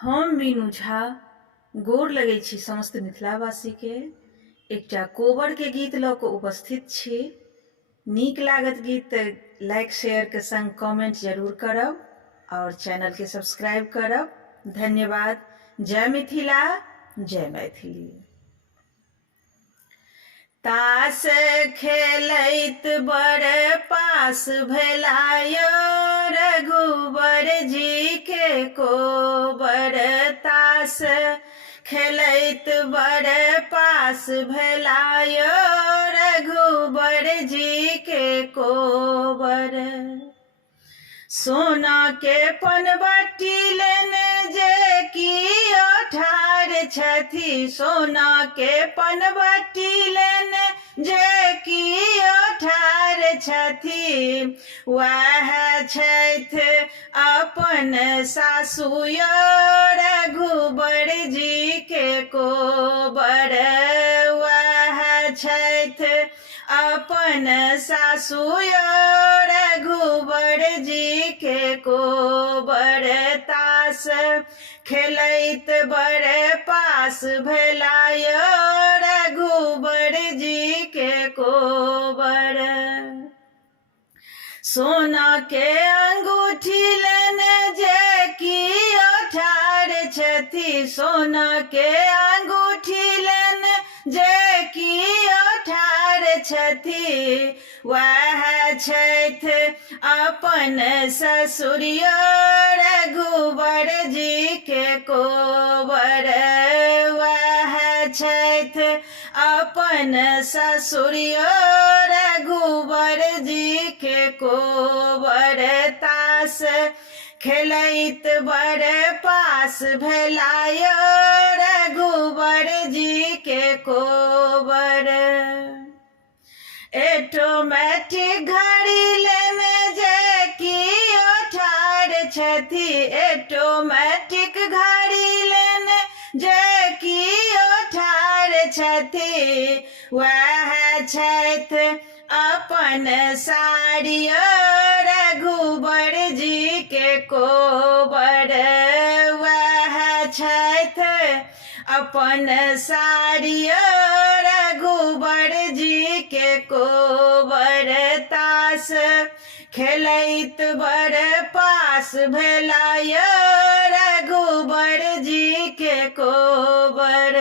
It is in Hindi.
हम मीनू झा गोर लगै छी समस्त मिथिलावासी के एकटा कोबर के गीत लऽ कऽ उपस्थित छी। नीक लागत गीत तऽ लाइक शेयर के संग कमेंट जरूर करब और चैनल के सब्सक्राइब करब। धन्यवाद। जय मिथिला, जय मैथिली। तास खेलैत बड़ पास भेलायो रघुबर जी के कोबर। तास खेलैत बड़ पास भेलायो रघुबर जी के कोबर। सोना के पनबट्टी लेने जे कियो ठाढ़ छथि, सोना के पनबट्टी लेने जे कियो ठाढ़ छथि, वैह छथि अपन सासुयो रघुबर जी के कोबर। वैह छथि अपन सासुयो रघुबर जी के कोबर। तास खेलैत बड़ पास भेलायो रघुबर जी के कोबर। सोना के अंगूठी लेने जे कियो ठाढ़ छथि, सोना के अंगूठी लेने जे कियो ठाढ़ छथि, वैह छथि अपन ससुरियो रघुबर जी के कोबर। वैह छथि अपन ससुरियो रघुबर जी के कोबर। तास खेलैत बड़ पास भेलायो रघुबर जी के कोबर। ऑटोमेटिक घड़ी लेने जे कियो ठाढ़ छथि, ऑटोमेटिक घड़ी लेने जे कियो ठाढ़ छथि, वैह छथि अपन साड़ियो रघुबर जी के कोबर। वैह छथि अपन साड़ियो रघुबर जी के कोबर। तास खेलैत बड़ पास भेलायो रघुबर जी के कोबर।